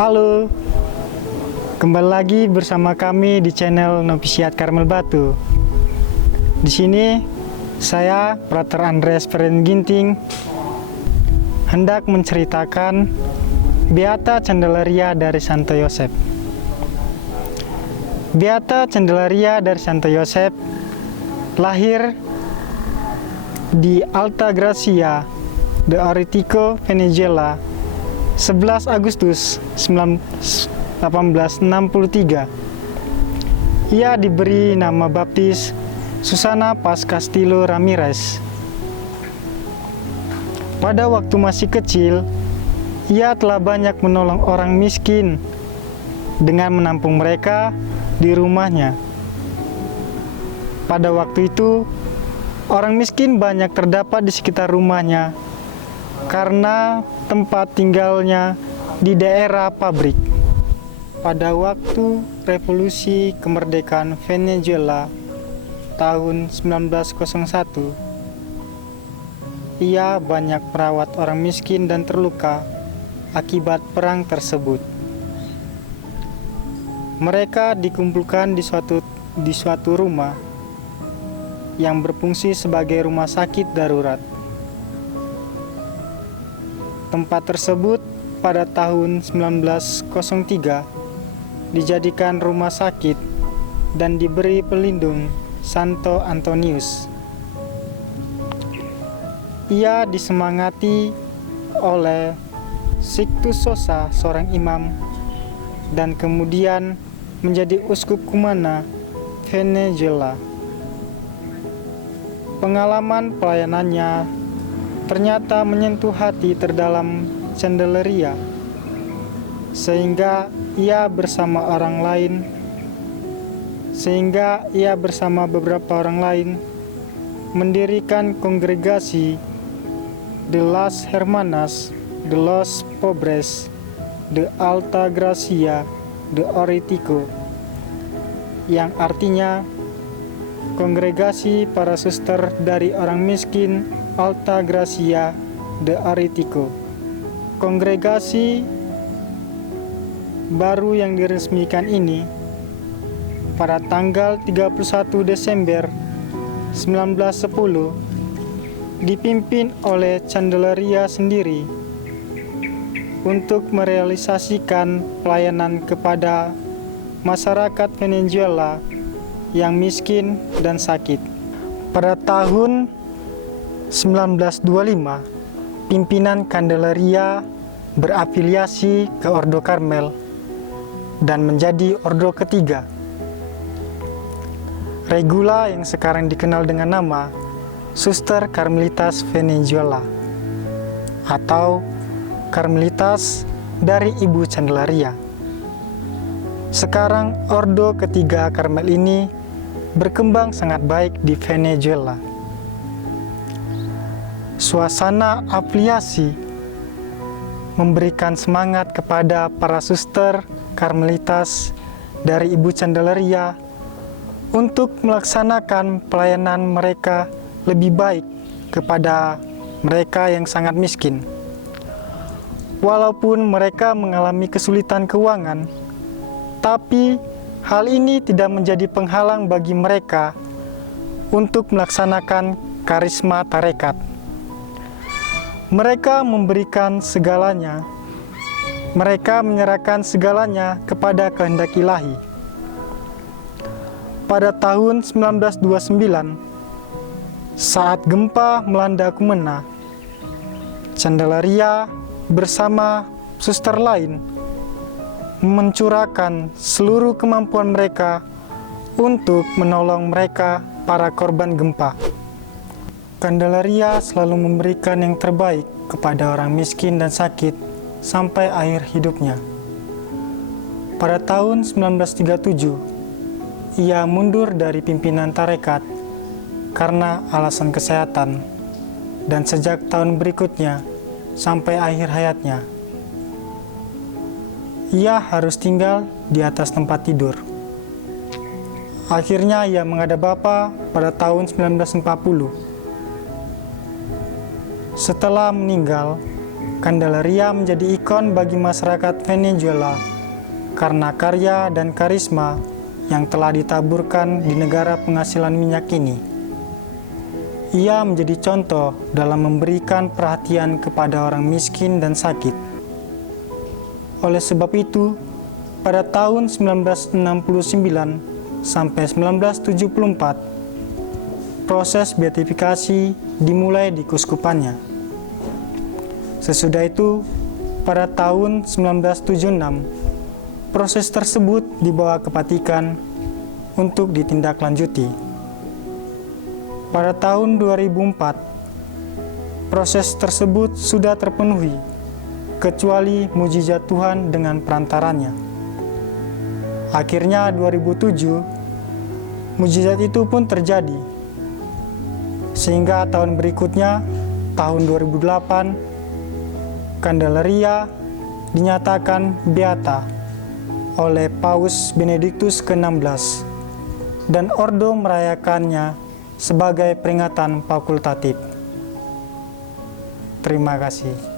Halo, kembali lagi bersama kami di channel Novisiat Karmel Batu. Di sini saya, Frater Andreas Feren Ginting, hendak menceritakan Beata Candelaria dari Santo Yosef. Beata Candelaria dari Santo Yosef lahir di Alta Gracia de Oretico, Venezuela, 11 Agustus 1863. Ia diberi nama baptis Susana Paz Castillo Ramirez. Pada waktu masih kecil, ia telah banyak menolong orang miskin dengan menampung mereka di rumahnya. Pada waktu itu, orang miskin banyak terdapat di sekitar rumahnya karena tempat tinggalnya di daerah pabrik. Pada waktu revolusi kemerdekaan Venezuela tahun 1901, ia banyak merawat orang miskin dan terluka akibat perang tersebut. Mereka dikumpulkan di suatu rumah yang berfungsi sebagai rumah sakit darurat. Tempat tersebut pada tahun 1903 dijadikan rumah sakit dan diberi pelindung Santo Antonius. Ia disemangati oleh Sixtus Sosa, seorang imam, dan kemudian menjadi uskup Cumana, Venezuela. Pengalaman pelayanannya ternyata menyentuh hati terdalam Candelaria, sehingga ia bersama beberapa orang lain mendirikan kongregasi de las Hermanas de los Pobres de Alta Gracia de Oretico, yang artinya kongregasi para suster dari orang miskin Alta Gracia de Oretico. Kongregasi baru yang diresmikan ini pada tanggal 31 Desember 1910 dipimpin oleh Candelaria sendiri untuk merealisasikan pelayanan kepada masyarakat Venezuela yang miskin dan sakit. Pada tahun 1925, pimpinan Candelaria berafiliasi ke Ordo Karmel dan menjadi ordo ketiga. Regula yang sekarang dikenal dengan nama Suster Karmelitas Venezuela atau Karmelitas dari Ibu Candelaria. Sekarang ordo ketiga Karmel ini berkembang sangat baik di Venezuela. Suasana afiliasi memberikan semangat kepada para suster Karmelitas dari Ibu Candelaria untuk melaksanakan pelayanan mereka lebih baik kepada mereka yang sangat miskin. Walaupun mereka mengalami kesulitan keuangan, tapi hal ini tidak menjadi penghalang bagi mereka untuk melaksanakan karisma tarekat. Mereka memberikan segalanya. Mereka menyerahkan segalanya kepada kehendak Ilahi. Pada tahun 1929, saat gempa melanda Cumana, Candelaria bersama suster lain mencurahkan seluruh kemampuan mereka untuk menolong mereka para korban gempa. Candelaria selalu memberikan yang terbaik kepada orang miskin dan sakit sampai akhir hidupnya. Pada tahun 1937, ia mundur dari pimpinan tarekat karena alasan kesehatan, dan sejak tahun berikutnya sampai akhir hayatnya, ia harus tinggal di atas tempat tidur. Akhirnya ia menghadap Bapa pada tahun 1940. Setelah meninggal, Candelaria menjadi ikon bagi masyarakat Venezuela karena karya dan karisma yang telah ditaburkan di negara penghasilan minyak ini. Ia menjadi contoh dalam memberikan perhatian kepada orang miskin dan sakit. Oleh sebab itu, pada tahun 1969 sampai 1974, proses beatifikasi dimulai di kuskupannya. Sesudah itu, pada tahun 1976, proses tersebut dibawa ke Vatikan untuk ditindaklanjuti. Pada tahun 2004, proses tersebut sudah terpenuhi, kecuali mujizat Tuhan dengan perantaranya. Akhirnya 2007, mujizat itu pun terjadi. Sehingga tahun berikutnya, tahun 2008, Candelaria dinyatakan beata oleh Paus Benediktus ke-16 dan Ordo merayakannya sebagai peringatan fakultatif. Terima kasih.